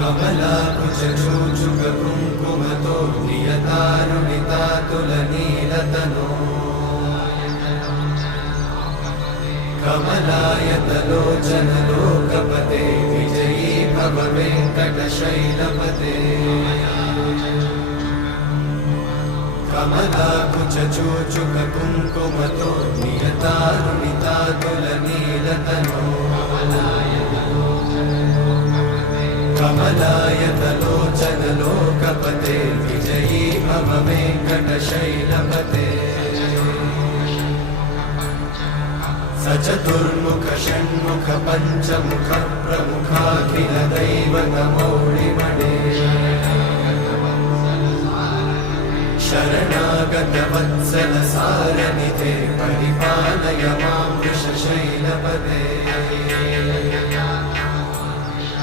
कमलाकुचूचुककुङ्कुमतो नियतारुणितातुलनीलतनो कमलायतलोचनलोकपते विजयी भव वेङ्कटशैलपते कमलाकुचूचुककुङ्कुमतो नियतारुणितातुलनीलतनो कमलायतलोचनलोकपते विजयी भव वेङ्कटशैलपते सचतुर्मुख षण्मुख पञ्चमुख प्रमुखाखिलदैवतमौलिमणे शरणागतवत्सल सार